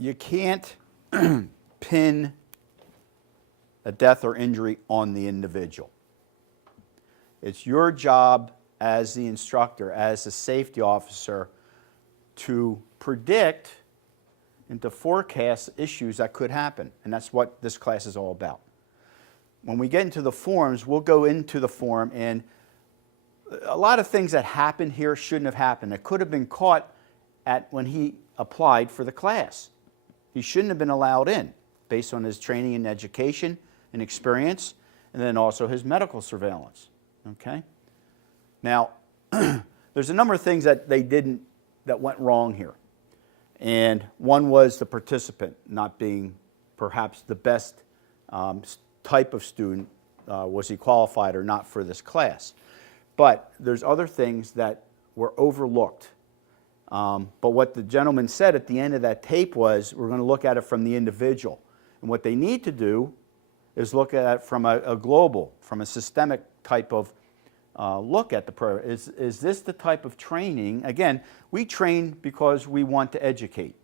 you can't pin a death or injury on the individual. It's your job as the instructor, as the safety officer, to predict and to forecast issues that could happen. And that's what this class is all about. When we get into the forms, we'll go into the form, and a lot of things that happened here shouldn't have happened. It could have been caught when he applied for the class. He shouldn't have been allowed in based on his training and education and experience, and then also his medical surveillance. Okay? Now, there's a number of things that that went wrong here. And one was the participant not being perhaps the best type of student. Was he qualified or not for this class? But there's other things that were overlooked. But what the gentleman said at the end of that tape was, we're going to look at it from the individual. And what they need to do is look at it from a global, from a systemic type of look at the program. Is this the type of training? Again, we train because we want to educate.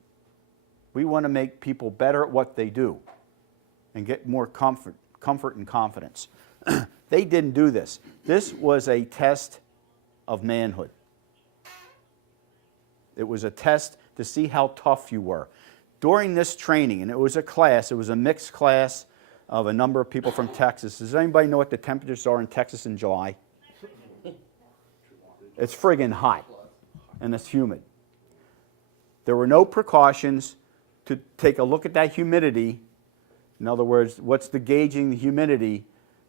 We want to make people better at what they do and get more comfort and confidence. They didn't do this. This was a test of manhood. It was a test to see how tough you were. During this training, and it was a class, it was a mixed class of a number of people from Texas. Does anybody know what the temperatures are in Texas in July? It's friggin' hot, and it's humid. There were no precautions to take a look at that humidity. In other words, what's the gauging the humidity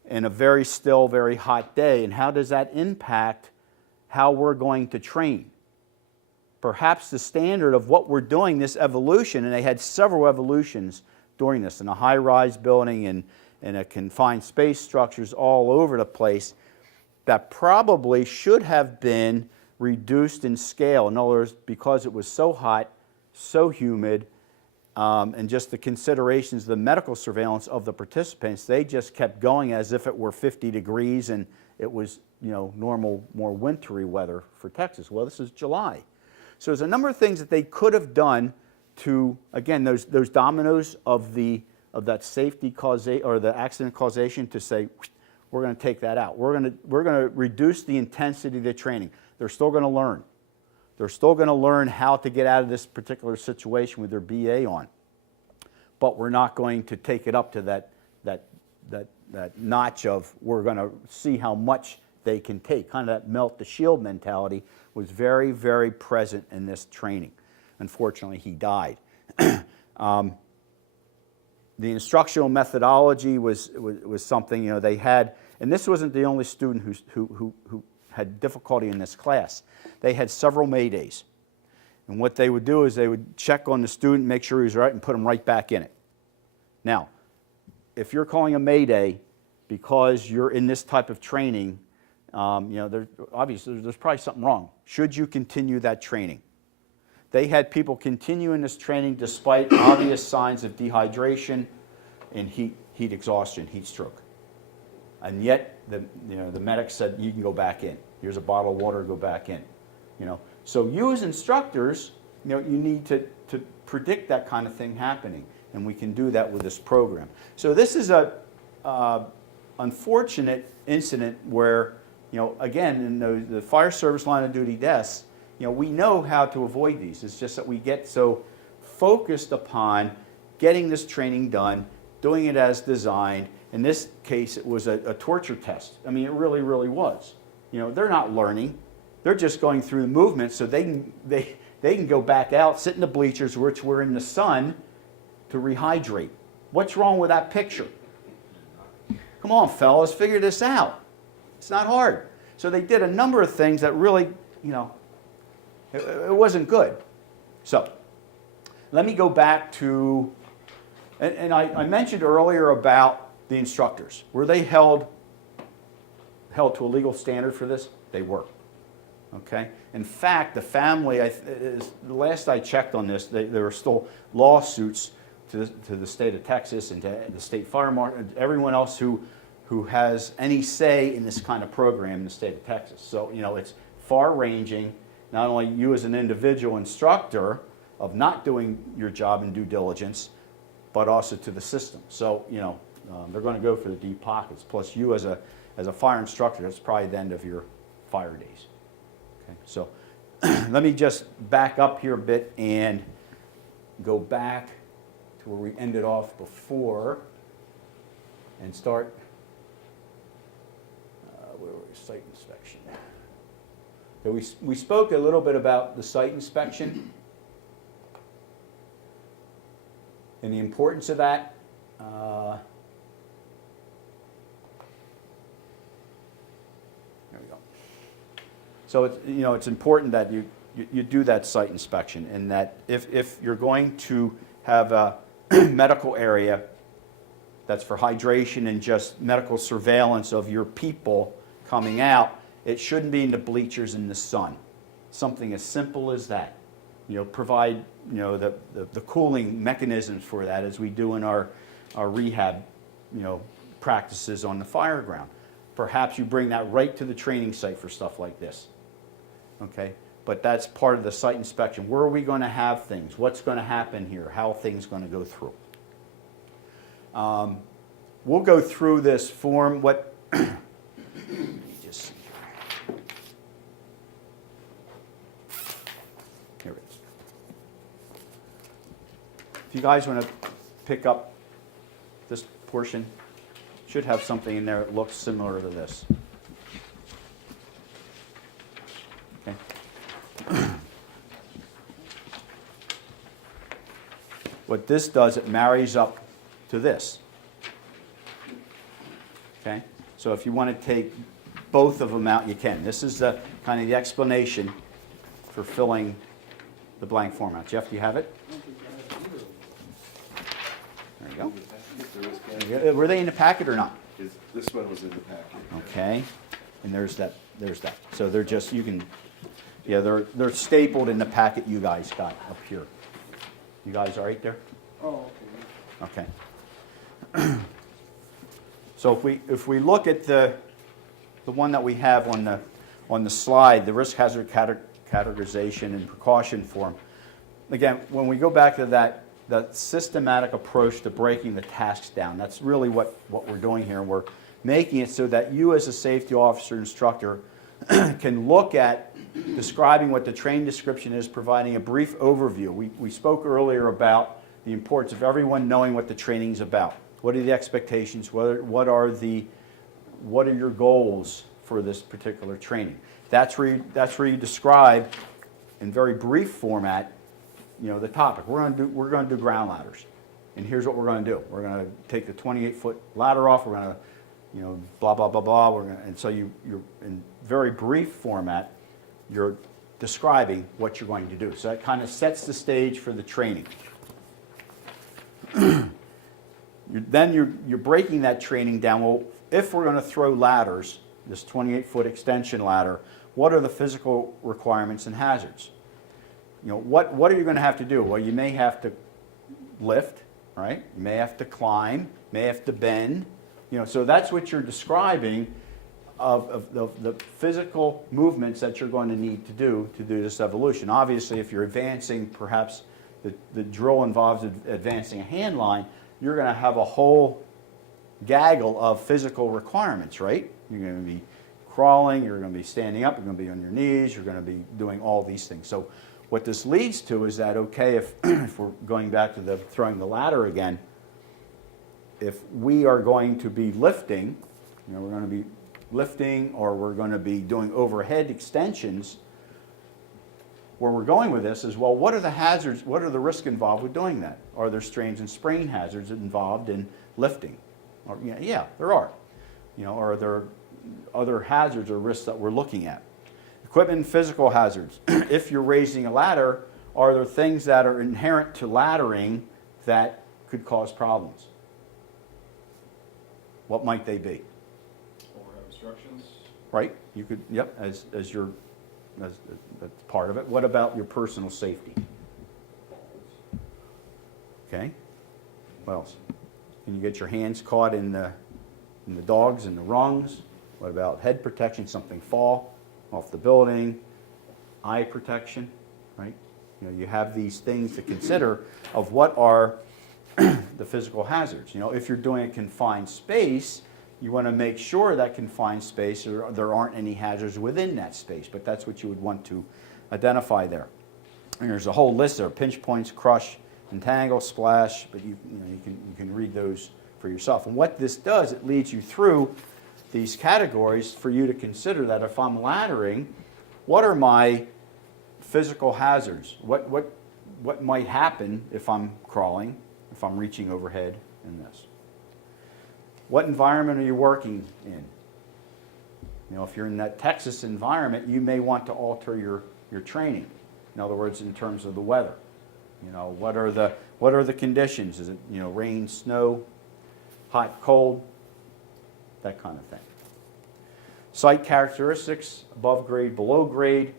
in a very still, very hot day, and how does that impact how we're going to train? Perhaps the standard of what we're doing, this evolution, and they had several evolutions during this, in a high-rise building and in a confined space structures all over the place, that probably should have been reduced in scale. In other words, because it was so hot, so humid, and just the considerations, the medical surveillance of the participants, they just kept going as if it were 50 degrees and it was, normal, more wintry weather for Texas. Well, this is July. So there's a number of things that they could have done to, again, those dominoes of that safety causation or the accident causation, to say, we're going to take that out. We're going to reduce the intensity of the training. They're still going to learn. They're still going to learn how to get out of this particular situation with their BA on. But we're not going to take it up to that notch of, we're going to see how much they can take. Kind of that melt the shield mentality was very, very present in this training. Unfortunately, he died. The instructional methodology was something, they had, and this wasn't the only student who had difficulty in this class. They had several Maydays. And what they would do is they would check on the student, make sure he was right, and put him right back in it. Now, if you're calling a Mayday because you're in this type of training, obviously there's probably something wrong. Should you continue that training? They had people continue in this training despite obvious signs of dehydration and heat exhaustion, heat stroke. And yet, the medic said, you can go back in. Here's a bottle of water, go back in. So you as instructors, you need to predict that kind of thing happening. And we can do that with this program. So this is a unfortunate incident where, again, in the fire service line of duty deaths, we know how to avoid these. It's just that we get so focused upon getting this training done, doing it as designed. In this case, it was a torture test. I mean, it really, really was. They're not learning. They're just going through the movement so they can go back out, sit in the bleachers, which were in the sun, to rehydrate. What's wrong with that picture? Come on, fellas, figure this out. It's not hard. So they did a number of things that really, it wasn't good. So let me go back to, and I mentioned earlier about the instructors. Were they held to a legal standard for this? They were. Okay. In fact, the family, the last I checked on this, there were still lawsuits to the state of Texas and to the state fire marshal, everyone else who has any say in this kind of program in the state of Texas. So, it's far-ranging. Not only you as an individual instructor, of not doing your job in due diligence, but also to the system. So, they're going to go for the deep pockets. Plus, you as a fire instructor, that's probably the end of your fire days. Okay, so let me just back up here a bit and go back to where we ended off before and start. Where were we? Site inspection. So we spoke a little bit about the site inspection and the importance of that. There we go. So it's important that you do that site inspection, and that if you're going to have a medical area that's for hydration and just medical surveillance of your people coming out, it shouldn't be in the bleachers in the sun. Something as simple as that. Provide the cooling mechanisms for that, as we do in our rehab practices on the fire ground. Perhaps you bring that right to the training site for stuff like this. Okay, but that's part of the site inspection. Where are we going to have things? What's going to happen here? How are things going to go through? We'll go through this form. Let me just see here. Here it is. If you guys want to pick up this portion, should have something in there that looks similar to this. Okay. What this does, it marries up to this. Okay? So if you want to take both of them out, you can. This is the kind of the explanation for filling the blank form out. Jeff, do you have it? There you go. Were they in the packet or not? This one was in the packet. Okay. And there's that. So they're just, they're stapled in the packet you guys got up here. You guys all right there? Oh, okay. So if we look at the one that we have on the slide, the risk hazard categorization and precaution form. Again, when we go back to that systematic approach to breaking the tasks down, that's really what we're doing here. We're making it so that you as a safety officer instructor can look at describing what the training description is, providing a brief overview. We spoke earlier about the importance of everyone knowing what the training is about. What are the expectations? What are your goals for this particular training? That's where you describe in very brief format, the topic. We're going to do ground ladders, and here's what we're going to do. We're going to take the 28-foot ladder off. We're going to, blah blah blah blah. And so you're in very brief format. You're describing what you're going to do. So that kind of sets the stage for the training. Then you're breaking that training down. Well, if we're going to throw ladders, this 28-foot extension ladder, what are the physical requirements and hazards? What are you going to have to do? Well, you may have to lift, right? You may have to climb, may have to bend. So that's what you're describing of the physical movements that you're going to need to do this evolution. Obviously, if you're advancing, perhaps the drill involves advancing a hand line, you're going to have a whole gaggle of physical requirements, right? You're going to be crawling, you're going to be standing up, you're going to be on your knees, you're going to be doing all these things. So what this leads to is that, okay, if we're going back to throwing the ladder again, if we are going to be lifting, we're going to be lifting or we're going to be doing overhead extensions, where we're going with this is, well, what are the hazards, what are the risks involved with doing that? Are there strains and sprain hazards involved in lifting? Or, yeah, there are. Are there other hazards or risks that we're looking at? Equipment and physical hazards. If you're raising a ladder, are there things that are inherent to laddering that could cause problems? What might they be? Overhead obstructions. Right? You could, yep, as that's part of it. What about your personal safety? Okay. What else? Can you get your hands caught in the dogs and the rungs? What about head protection? Something fall off the building. Eye protection, right? You know, you have these things to consider of what are the physical hazards. You know, if you're doing a confined space, you want to make sure that confined space, there aren't any hazards within that space, but that's what you would want to identify there. And there's a whole list there: pinch points, crush, entangle, splash, but you can read those for yourself. And what this does, it leads you through these categories for you to consider that if I'm laddering, what are my physical hazards? What might happen if I'm crawling, if I'm reaching overhead in this? What environment are you working in? You know, if you're in that Texas environment, you may want to alter your training. In other words, in terms of the weather. You know, what are the conditions? Is it, you know, rain, snow, hot, cold, that kind of thing. Site characteristics: above grade, below grade.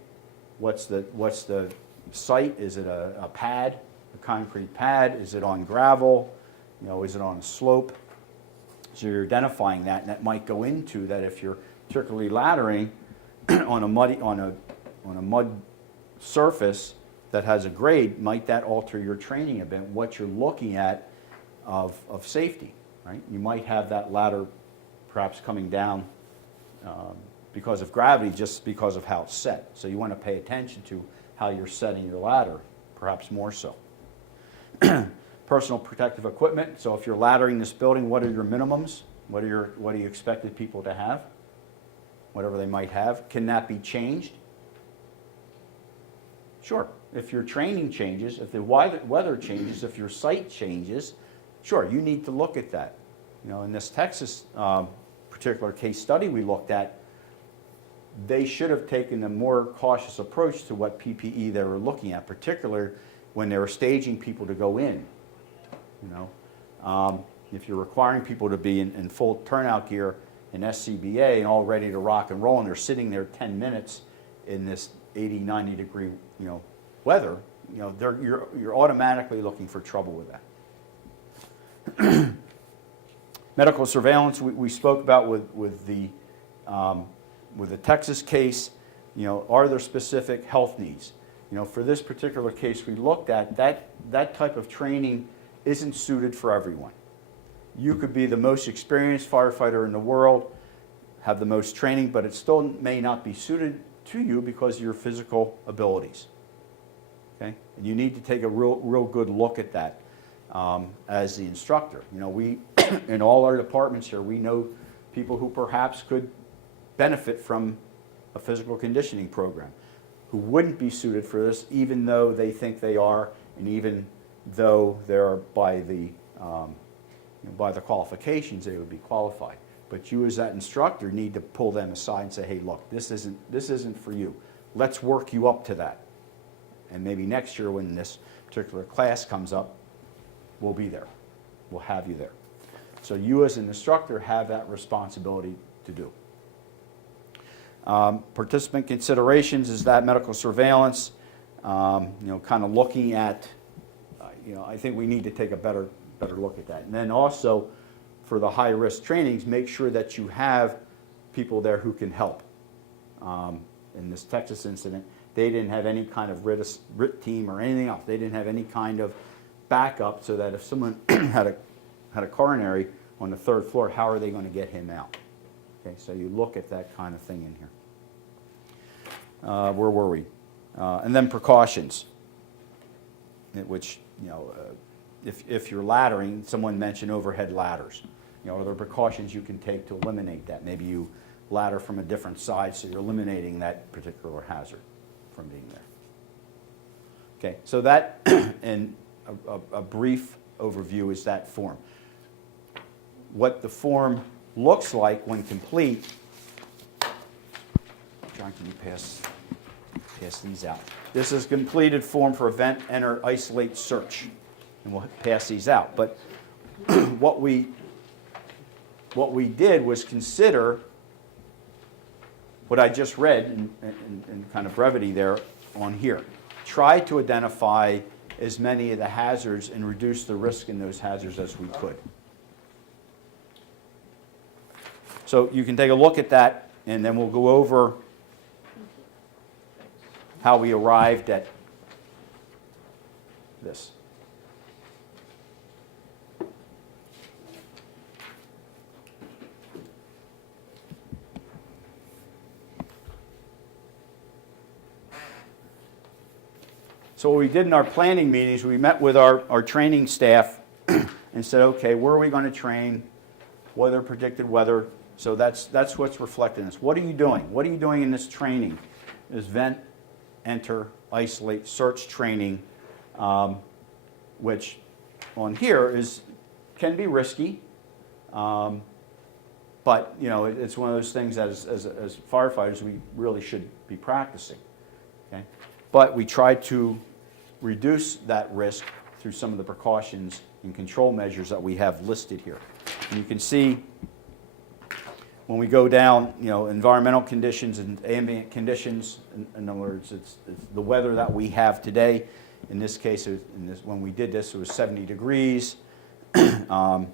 What's the site? Is it a pad, a concrete pad? Is it on gravel? You know, is it on a slope? So you're identifying that, and that might go into that if you're particularly laddering on a mud surface that has a grade, might that alter your training a bit? What you're looking at of safety, right? You might have that ladder perhaps coming down because of gravity, just because of how it's set. So you want to pay attention to how you're setting your ladder, perhaps more so. Personal protective equipment. So if you're laddering this building, what are your minimums? What are you expected people to have? Whatever they might have. Can that be changed? Sure. If your training changes, if the weather changes, if your site changes, sure, you need to look at that. You know, in this Texas particular case study we looked at, they should have taken a more cautious approach to what PPE they were looking at, particularly when they were staging people to go in. You know, if you're requiring people to be in full turnout gear in SCBA and all ready to rock and roll, and they're sitting there 10 minutes in this 80, 90 degree, you know, weather, you know, you're automatically looking for trouble with that. Medical surveillance we spoke about with the Texas case. You know, are there specific health needs? You know, for this particular case we looked at, that type of training isn't suited for everyone. You could be the most experienced firefighter in the world, have the most training, but it still may not be suited to you because of your physical abilities. Okay? And you need to take a real good look at that as the instructor. You know, we, in all our departments here, we know people who perhaps could benefit from a physical conditioning program, who wouldn't be suited for this, even though they think they are, and even though they're by the qualifications they would be qualified. But you as that instructor need to pull them aside and say, hey, look, this isn't for you. Let's work you up to that. And maybe next year when this particular class comes up, we'll be there. We'll have you there. So you as an instructor have that responsibility to do. Participant considerations is that medical surveillance, you know, kind of looking at, you know, I think we need to take a better look at that. And then also, for the high-risk trainings, make sure that you have people there who can help. In this Texas incident, they didn't have any kind of RIT team or anything else. They didn't have any kind of backup, so that if someone had a coronary on the third floor, how are they going to get him out? Okay, so you look at that kind of thing in here. Where were we? And then precautions, which, you know, if you're laddering, someone mentioned overhead ladders. You know, are there precautions you can take to eliminate that? Maybe you ladder from a different side, so you're eliminating that particular hazard from being there. Okay, so that, in a brief overview, is that form. What the form looks like when complete. John, can you pass these out? This is a completed form for event, enter, isolate, search. And we'll pass these out. But what we did was consider what I just read in kind of brevity there on here. Try to identify as many of the hazards and reduce the risk in those hazards as we could. So you can take a look at that, and then we'll go over how we arrived at this. So what we did in our planning meetings, we met with our training staff and said, okay, where are we going to train? Weather, predicted weather. So that's what's reflected in this. What are you doing? What are you doing in this training? Is vent, enter, isolate, search training, which on here can be risky. But you know, it's one of those things as firefighters we really should be practicing. Okay? But we try to reduce that risk through some of the precautions and control measures that we have listed here. And you can see when we go down, you know, environmental conditions and ambient conditions. In other words, it's the weather that we have today. In this case, when we did this, it was 70 degrees. The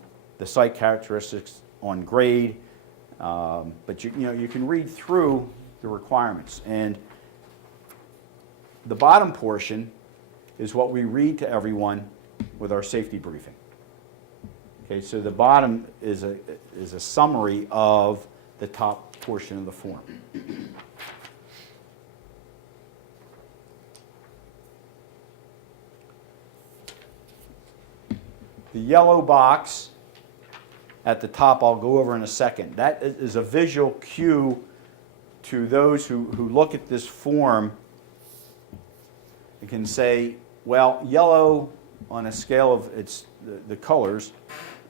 site characteristics on grade, but you know, you can read through the requirements. And the bottom portion is what we read to everyone with our safety briefing. Okay, so the bottom is a summary of the top portion of the form. The yellow box at the top I'll go over in a second. That is a visual cue to those who look at this form. You can say, well, yellow on a scale of the colors,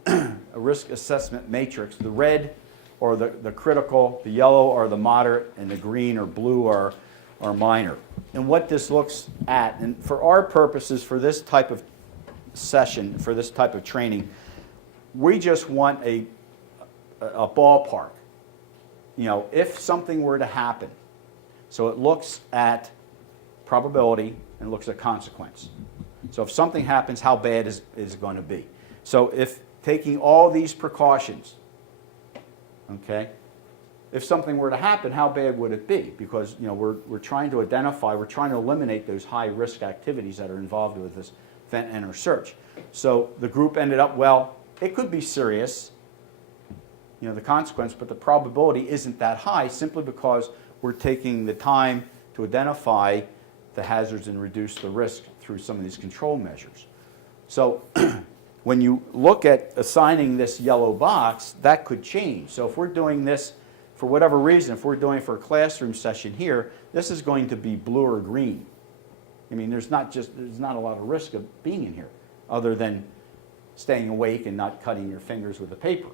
a risk assessment matrix, the red or the critical, the yellow or the moderate, and the green or blue are minor. And what this looks at, and for our purposes, for this type of session, for this type of training, we just want a ballpark. You know, if something were to happen, so it looks at probability and looks at consequence. So if something happens, how bad is it going to be? So if taking all these precautions, okay, if something were to happen, how bad would it be? Because you know we're trying to identify, we're trying to eliminate those high risk activities that are involved with this vent, enter, search. So the group ended up, well, it could be serious, you know, the consequence, but the probability isn't that high simply because we're taking the time to identify the hazards and reduce the risk through some of these control measures. So when you look at assigning this yellow box, that could change. So if we're doing this for whatever reason, if we're doing it for a classroom session here, this is going to be blue or green. I mean, there's not a lot of risk of being in here other than staying awake and not cutting your fingers with a paper.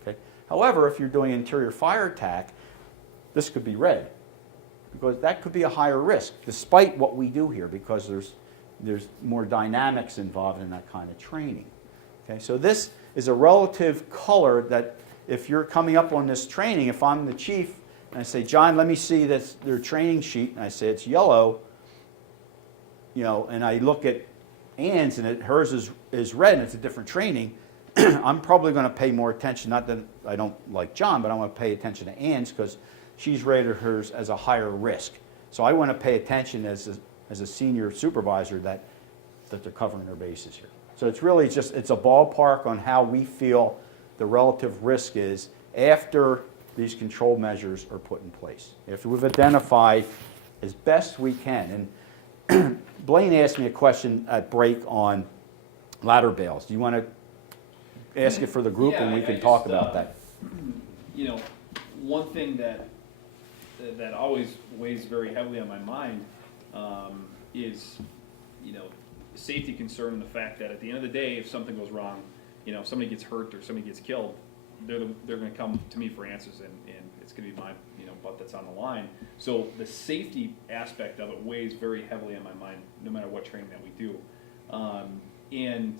Okay? However, if you're doing interior fire attack, this could be red, because that could be a higher risk, despite what we do here, because there's more dynamics involved in that kind of training. Okay, so this is a relative color that if you're coming up on this training, if I'm the chief and I say, John, let me see their training sheet, and I say it's yellow, you know, and I look at Ann's and hers is red and it's a different training, I'm probably going to pay more attention. Not that I don't like John, but I want to pay attention to Ann's because she's rated hers as a higher risk. So I want to pay attention as a senior supervisor that they're covering their bases here. So it's really just, it's a ballpark on how we feel the relative risk is after these control measures are put in place. If we've identified as best we can. And Blaine asked me a question at break on ladder bales. Do you want to ask it for the group and we can talk about that? You know, one thing that always weighs very heavily on my mind is, you know, safety concern and the fact that at the end of the day, if something goes wrong, you know, if somebody gets hurt or somebody gets killed, they're going to come to me for answers, and it's going to be my, you know, butt that's on the line. So the safety aspect of it weighs very heavily on my mind, no matter what training that we do. And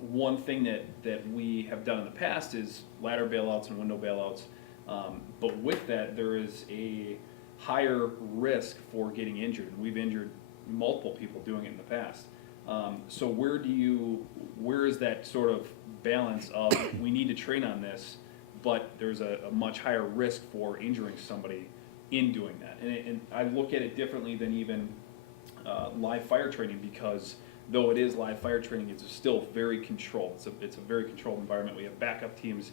one thing that we have done in the past is ladder bailouts and window bailouts. But with that, there is a higher risk for getting injured, and we've injured multiple people doing it in the past. So where is that sort of balance of we need to train on this, but there's a much higher risk for injuring somebody in doing that? And I look at it differently than even live fire training, because though it is live fire training, it's still very controlled. It's a very controlled environment. We have backup teams,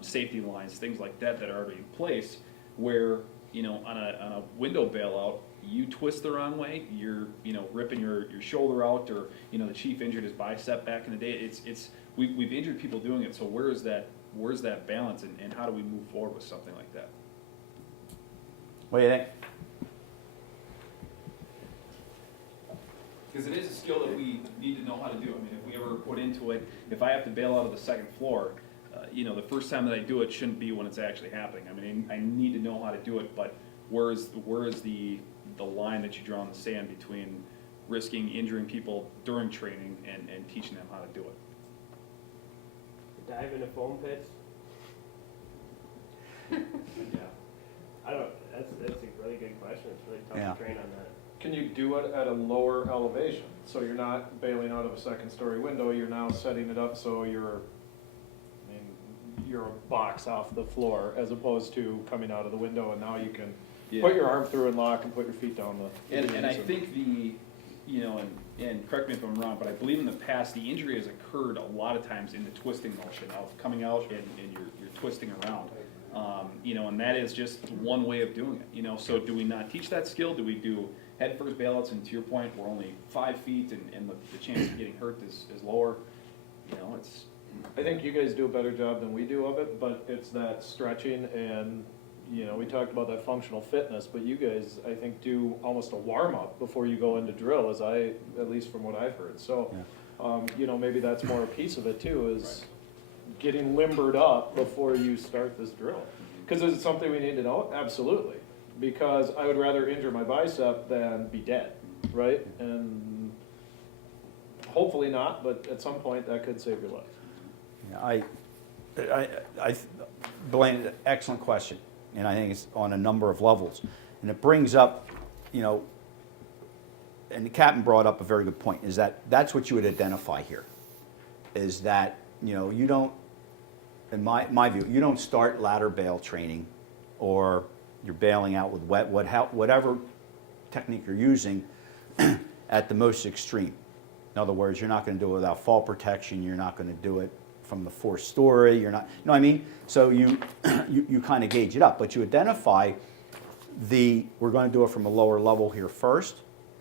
safety lines, things like that that are already in place. Where on a window bailout, you twist the wrong way, you're ripping your shoulder out, or the chief injured his bicep back in the day. We've injured people doing it. So where's that balance, and how do we move forward with something like that? What do you think? Because it is a skill that we need to know how to do. I mean, if we ever put into it, if I have to bail out of the second floor, the first time that I do it shouldn't be when it's actually happening. I mean, I need to know how to do it, but where is the line that you draw in the sand between risking injuring people during training and teaching them how to do it? Dive into foam pits? Yeah. That's a really good question. It's really tough to train on that. Can you do it at a lower elevation? So you're not bailing out of a second story window, you're now setting it up so you're a box off the floor as opposed to coming out of the window, and now you can put your arm through and lock and put your feet down the. And I think and correct me if I'm wrong, but I believe in the past, the injury has occurred a lot of times in the twisting motion of coming out and you're twisting around. And that is just one way of doing it. So do we not teach that skill? Do we do head first bailouts? And to your point, we're only 5 feet, and the chance of getting hurt is lower. It's. I think you guys do a better job than we do of it, but it's that stretching and, we talked about that functional fitness, but you guys, I think, do almost a warm-up before you go into drill, at least from what I've heard. So, maybe that's more a piece of it too, is getting limbered up before you start this drill. Because is it something we need to know? Absolutely. Because I would rather injure my bicep than be dead, right? And hopefully not, but at some point that could save your life. Blaine, excellent question, and I think it's on a number of levels, and it brings up, and the captain brought up a very good point. Is that's what you would identify here, is that you don't, in my view, you don't start ladder bail training, or you're bailing out with whatever technique you're using at the most extreme. In other words, you're not going to do it without fall protection. You're not going to do it from the fourth story. You're not, you know what I mean? So you kind of gauge it up, but you identify we're going to do it from a lower level here first,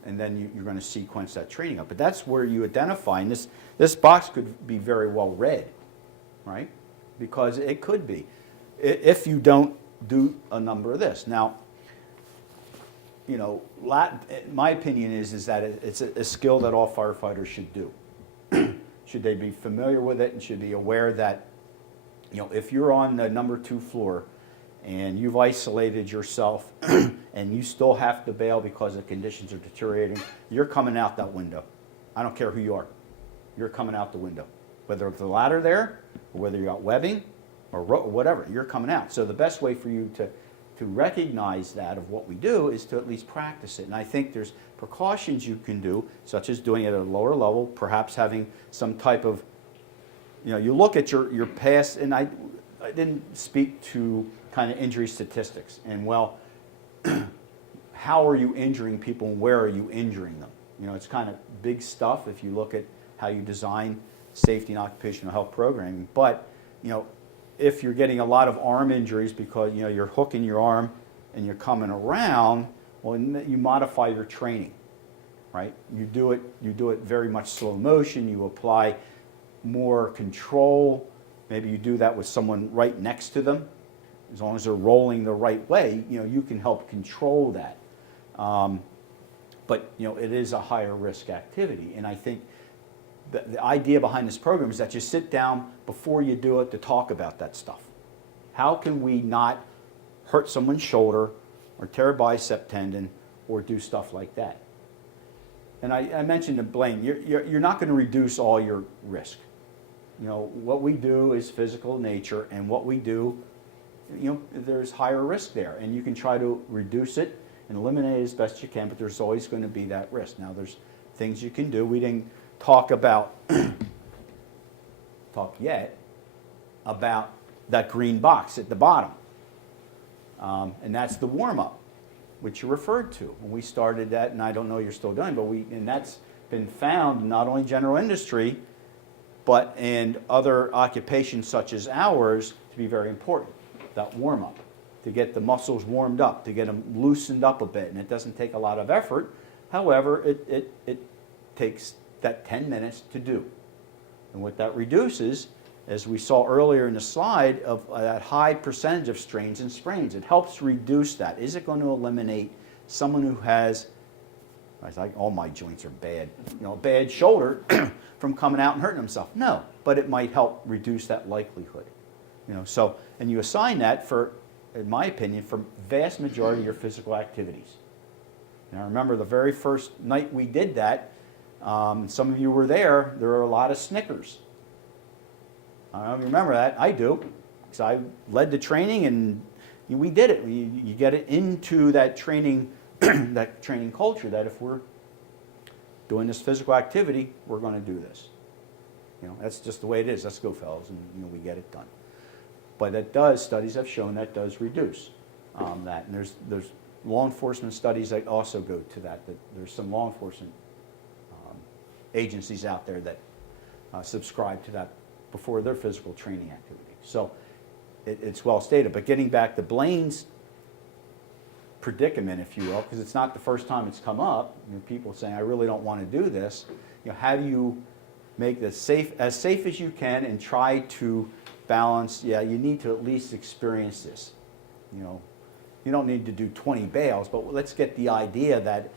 and then you're going to sequence that training up. But that's where you identify, and this box could be very well read, right? Because it could be, if you don't do a number of this. Now, my opinion is that it's a skill that all firefighters should do. Should they be familiar with it, and should be aware that, if you're on the number 2 floor and you've isolated yourself and you still have to bail because the conditions are deteriorating, you're coming out that window. I don't care who you are. You're coming out the window. Whether it's the ladder there, or whether you got webbing, or whatever, you're coming out. So the best way for you to recognize that of what we do is to at least practice it. And I think there's precautions you can do, such as doing it at a lower level, perhaps having some type of, you look at your past, and I didn't speak to kind of injury statistics. And how are you injuring people and where are you injuring them? It's kind of big stuff if you look at how you design safety and occupational health programming. But, if you're getting a lot of arm injuries because you're hooking your arm and you're coming around, well, you modify your training, right? You do it very much slow motion. You apply more control. Maybe you do that with someone right next to them. As long as they're rolling the right way, you can help control that. But it is a higher risk activity, and I think the idea behind this program is that you sit down before you do it to talk about that stuff. How can we not hurt someone's shoulder or tear a bicep tendon or do stuff like that? And I mentioned to Blaine, you're not going to reduce all your risk. What we do is physical nature, and what we do, there's higher risk there, and you can try to reduce it and eliminate it as best you can, but there's always going to be that risk. Now, there's things you can do. We didn't talk yet about that green box at the bottom, and that's the warm-up, which you referred to when we started that. And I don't know you're still doing, but and that's been found in not only general industry, but in other occupations such as ours to be very important. That warm up, to get the muscles warmed up, to get them loosened up a bit. And it doesn't take a lot of effort. However, it takes that 10 minutes to do. And what that reduces, as we saw earlier in the slide, of that high percentage of strains and sprains. It helps reduce that. Is it going to eliminate someone who has, I was like, all my joints are bad, a bad shoulder from coming out and hurting himself? No, but it might help reduce that likelihood. So, and you assign that for, in my opinion, for vast majority of your physical activities. And I remember the very first night we did that, some of you were there were a lot of snickers. I don't know if you remember that. I do, because I led the training and we did it. You get it into that training, that training culture, that if we're doing this physical activity, we're going to do this. That's just the way it is. Let's go, fellas, and we get it done. But that does, studies have shown that does reduce that. And there's law enforcement studies that also go to that there's some law enforcement agencies out there that subscribe to that before their physical training activity. So it's well stated. But getting back to Blaine's predicament, if you will, because it's not the first time it's come up, people saying, I really don't want to do this. How do you make this as safe as you can and try to balance, you need to at least experience this. You don't need to do 20 bales, but let's get the idea that